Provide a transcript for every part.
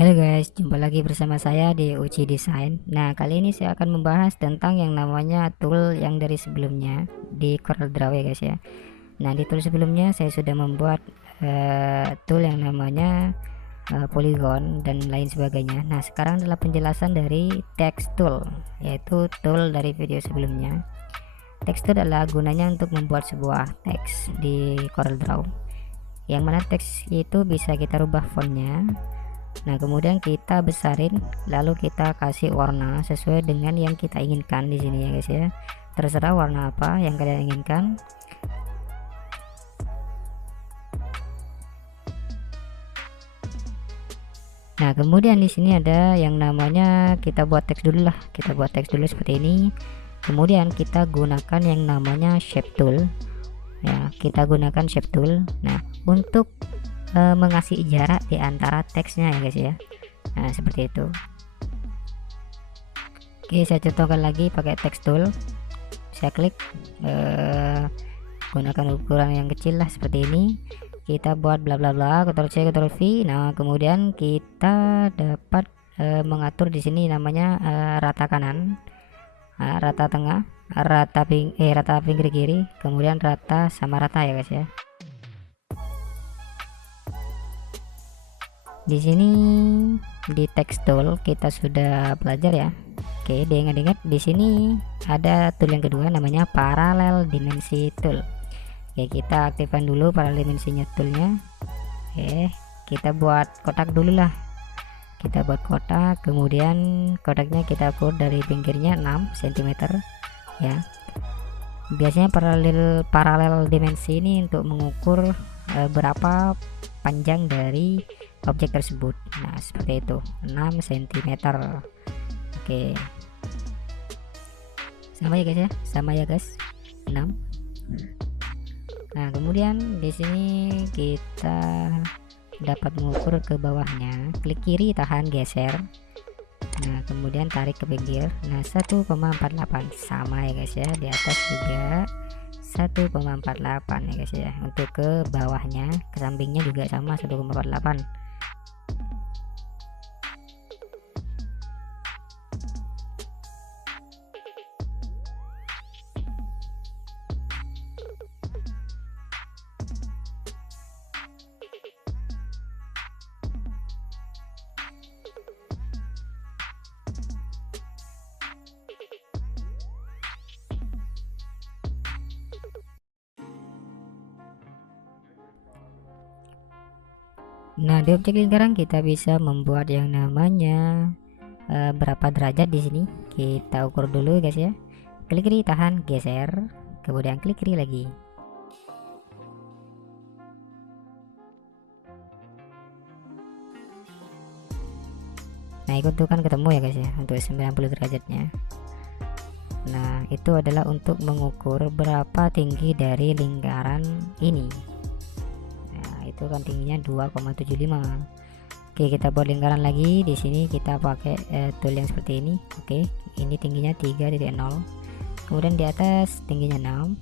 Halo guys, jumpa lagi bersama saya di Uci Design. Nah, kali ini saya akan membahas tentang yang namanya tool yang dari sebelumnya di CorelDRAW ya guys ya. Nah, di tool sebelumnya saya sudah membuat tool yang namanya polygon dan lain sebagainya. Nah, sekarang adalah penjelasan dari text tool, yaitu tool dari video sebelumnya. Text tool adalah gunanya untuk membuat sebuah teks di CorelDRAW, yang mana teks itu bisa kita rubah fontnya. Nah, kemudian kita besarin, lalu kita kasih warna sesuai dengan yang kita inginkan di sini ya guys ya. Terserah warna apa yang kalian inginkan. Nah, kemudian di sini ada yang namanya kita buat teks dulu lah. Kita buat teks dulu seperti ini. Kemudian kita gunakan yang namanya shape tool. Ya, kita gunakan shape tool. Nah, untuk mengasih jarak di antara teksnya ya guys ya. Nah, seperti itu. Oke, saya contohkan lagi pakai text tool. Saya klik, gunakan ukuran yang kecil lah seperti ini. Kita buat bla bla bla, Ctrl C Ctrl V. Nah, kemudian kita dapat mengatur di sini namanya rata kanan, rata tengah, rata pinggir kiri, kemudian rata sama rata ya guys ya. Di sini di text tool kita sudah belajar ya. Oke, diingat-ingat di sini ada tool yang kedua namanya parallel dimensi tool. Oke, kita aktifkan dulu parallel dimensinya toolnya. Oke, kita buat kotak dulu lah. Kita buat kotak, kemudian kotaknya kita ukur dari pinggirnya 6 cm ya. Biasanya paralel dimensi ini untuk mengukur berapa panjang dari objek tersebut. Nah, seperti itu, 6 cm. Oke, sama ya guys ya, sama ya guys, 6. Nah, kemudian di sini kita dapat mengukur ke bawahnya. Klik kiri, tahan, geser. Nah, kemudian tarik ke pinggir. Nah, 1,48 sama ya guys ya. Di atas juga 1,48 ya guys ya. Untuk ke bawahnya, ke sampingnya juga sama 1,48. Nah, di objek lingkaran kita bisa membuat yang namanya berapa derajat di sini. Kita ukur dulu guys ya. Klik kiri, tahan, geser, kemudian klik kiri lagi. Nah, itu tuh kan ketemu ya guys ya untuk 90 derajatnya. Nah, itu adalah untuk mengukur berapa tinggi dari lingkaran ini. Itu kan tingginya 2,75. Oke, kita buat lingkaran lagi. Di sini kita pakai tool yang seperti ini. Oke, ini tingginya 3.0, kemudian di atas tingginya 6,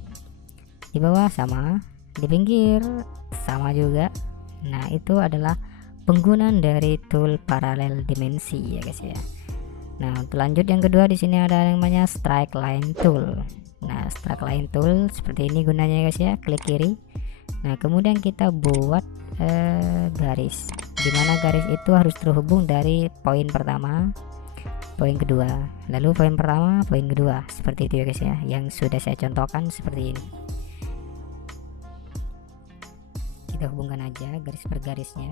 di bawah sama, di pinggir sama juga. Nah, itu adalah penggunaan dari tool paralel dimensi ya guys ya. Nah, untuk lanjut yang kedua di sini ada yang namanya strike line tool. Nah, strike line tool seperti ini gunanya ya guys ya. Klik kiri. Nah, kemudian kita buat garis, dimana garis itu harus terhubung dari poin pertama, poin kedua, lalu poin pertama, poin kedua, seperti itu ya guys ya, yang sudah saya contohkan seperti ini. Kita hubungkan aja garis per garisnya,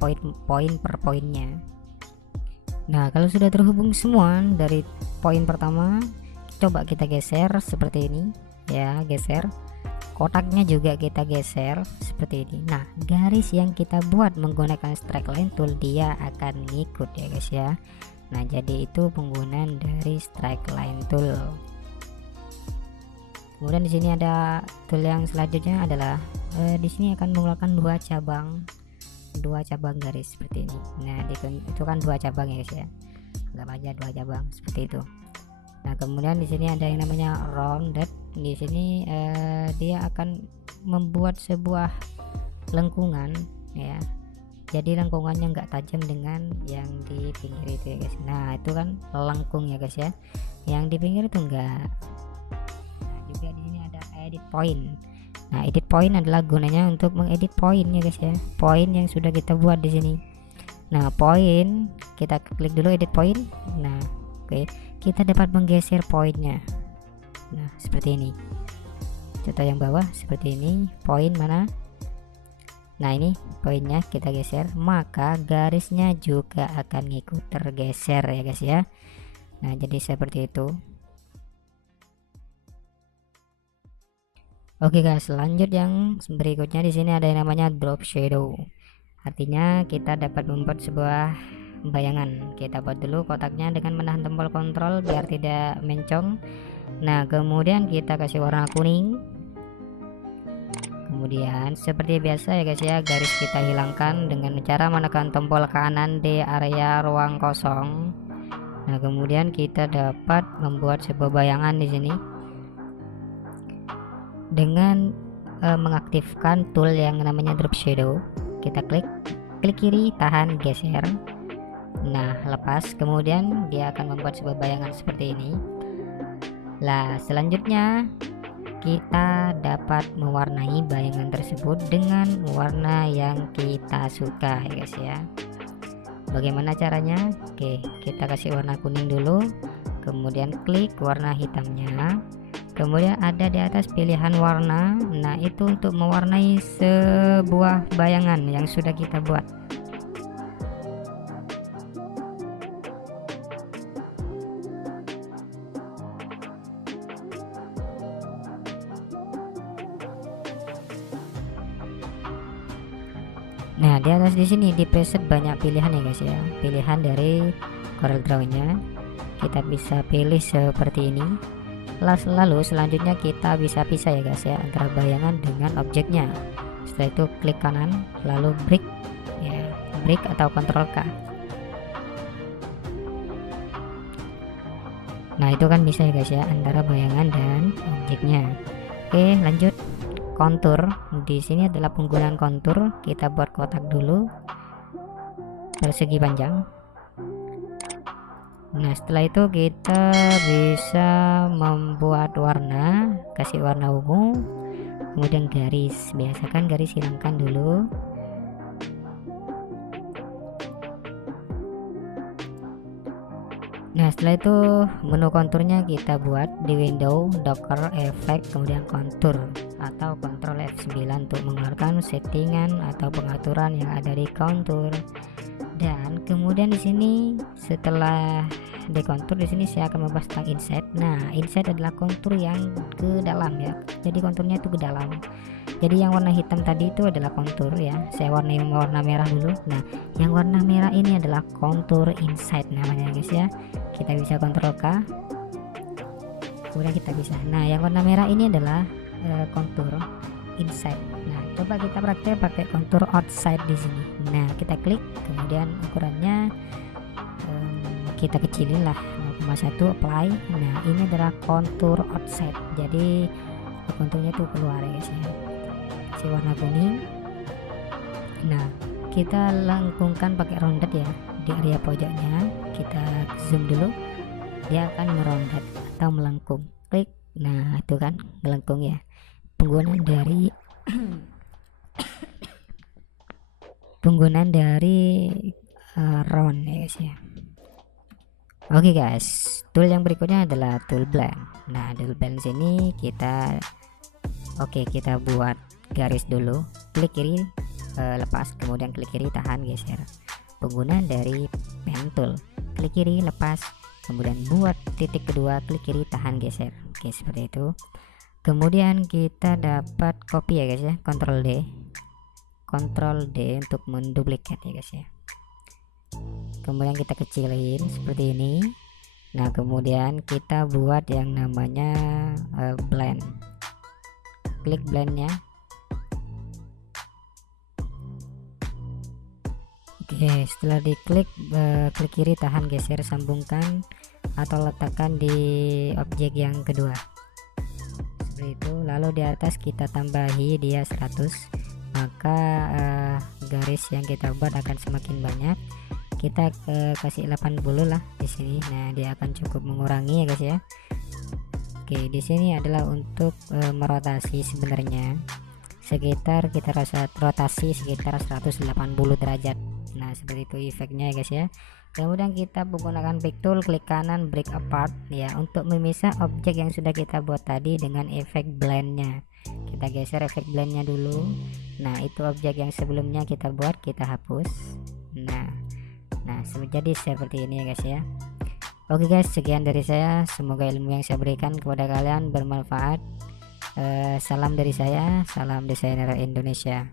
poin per poinnya. Nah, kalau sudah terhubung semua dari poin pertama, coba kita geser seperti ini ya, geser. Kotaknya juga kita geser seperti ini. Nah, garis yang kita buat menggunakan strike line tool dia akan ngikut ya guys ya. Nah, jadi itu penggunaan dari strike line tool. Kemudian di sini ada tool yang selanjutnya adalah di sini akan mengeluarkan dua cabang garis seperti ini. Nah, itu kan dua cabang ya guys ya. Anggap aja dua cabang seperti itu. Nah, kemudian di sini ada yang namanya rounded. Di sini dia akan membuat sebuah lengkungan ya. jadi lengkungannya nggak tajam dengan yang di pinggir itu ya guys. Nah itu kan lengkung ya guys ya, yang di pinggir itu enggak. Nah, juga di sini ada edit point. Nah edit point adalah gunanya untuk mengedit poin ya guys ya, poin yang sudah kita buat di sini. Nah poin, kita klik dulu edit point. Nah oke, kita dapat menggeser poinnya. Nah seperti ini, contoh yang bawah seperti ini, poin mana. Nah ini poinnya kita geser, maka garisnya juga akan ngikut tergeser ya guys ya. Nah jadi seperti itu. Oke guys, lanjut yang berikutnya. Di sini ada yang namanya drop shadow. Artinya kita dapat membuat sebuah bayangan. Kita buat dulu kotaknya dengan menahan tombol kontrol biar tidak mencong. Nah kemudian kita kasih warna kuning. Kemudian seperti biasa ya guys ya, garis kita hilangkan dengan cara menekan tombol kanan di area ruang kosong. Nah kemudian kita dapat membuat sebuah bayangan di sini dengan mengaktifkan tool yang namanya drop shadow. Kita klik kiri, tahan, geser. Nah lepas, kemudian dia akan membuat sebuah bayangan seperti ini. Nah selanjutnya kita dapat mewarnai bayangan tersebut dengan warna yang kita suka ya guys ya. Bagaimana caranya? Oke, kita kasih warna kuning dulu, kemudian klik warna hitamnya, kemudian ada di atas pilihan warna. Nah itu untuk mewarnai sebuah bayangan yang sudah kita buat. Nah di atas di sini di preset banyak pilihan ya guys ya, pilihan dari Corel Draw-nya. Kita bisa pilih seperti ini. Lalu selanjutnya kita bisa pisah ya guys ya antara bayangan dengan objeknya. Setelah itu klik kanan, lalu break ya, break atau Ctrl K. Nah itu kan bisa ya guys ya antara bayangan dan objeknya. Oke lanjut. Kontur, di sini adalah penggunaan kontur. Kita buat kotak dulu persegi panjang. Nah setelah itu kita bisa membuat warna, kasih warna ungu, kemudian garis, biasakan garis hilangkan dulu. Nah setelah itu menu konturnya kita buat di window docker effect, kemudian kontur atau Ctrl F9 untuk mengeluarkan settingan atau pengaturan yang ada di kontur. Dan kemudian di sini setelah di kontur, di sini saya akan membahas tentang inset. Nah inset adalah kontur yang ke dalam ya, jadi konturnya itu ke dalam. Jadi yang warna hitam tadi itu adalah kontur ya, saya warnai warna merah dulu. Nah yang warna merah ini adalah kontur inset namanya guys ya. Kita bisa Ctrl K, kemudian kita bisa. Nah yang warna merah ini adalah kontur inside. Nah coba kita praktek pakai kontur outside di sini. Nah kita klik, kemudian ukurannya kita kecilin lah 0,1, apply. Nah ini adalah kontur outside, jadi konturnya tuh keluar ya guys ya. Kasih warna kuning. Nah kita lengkungkan pakai rounded ya di area pojoknya. Kita zoom dulu, dia akan merondat atau melengkung. Klik, nah itu kan melengkung ya. Penggunaan dari round ya guys ya. Oke guys, tool yang berikutnya adalah tool blend. Nah tool blend sini kita kita buat garis dulu, klik kiri lepas, kemudian klik kiri tahan geser. Penggunaan dari pen tool, klik kiri lepas, kemudian buat titik kedua, klik kiri tahan geser. Oke seperti itu. Kemudian kita dapat copy ya guys ya, Ctrl D untuk menduplikat ya guys ya. Kemudian kita kecilin seperti ini. Nah kemudian kita buat yang namanya blend. Klik blendnya. Oke setelah diklik, klik kiri tahan geser, sambungkan atau letakkan di objek yang kedua seperti itu. Lalu di atas kita tambahi dia 100, maka garis yang kita buat akan semakin banyak. Kita kasih 80 lah di sini. Nah, dia akan cukup mengurangi ya guys ya. Oke, di sini adalah untuk merotasi sebenarnya sekitar kita rotasi sekitar 180 derajat. Nah, seperti itu efeknya ya guys ya. Kemudian kita menggunakan pick tool, klik kanan, break apart ya, untuk memisah objek yang sudah kita buat tadi dengan efek blendnya. Kita geser efek blendnya dulu. Nah, itu objek yang sebelumnya kita buat, kita hapus. Nah jadi seperti ini ya guys ya. Oke guys, sekian dari saya, semoga ilmu yang saya berikan kepada kalian bermanfaat. Salam dari saya, salam desainer Indonesia.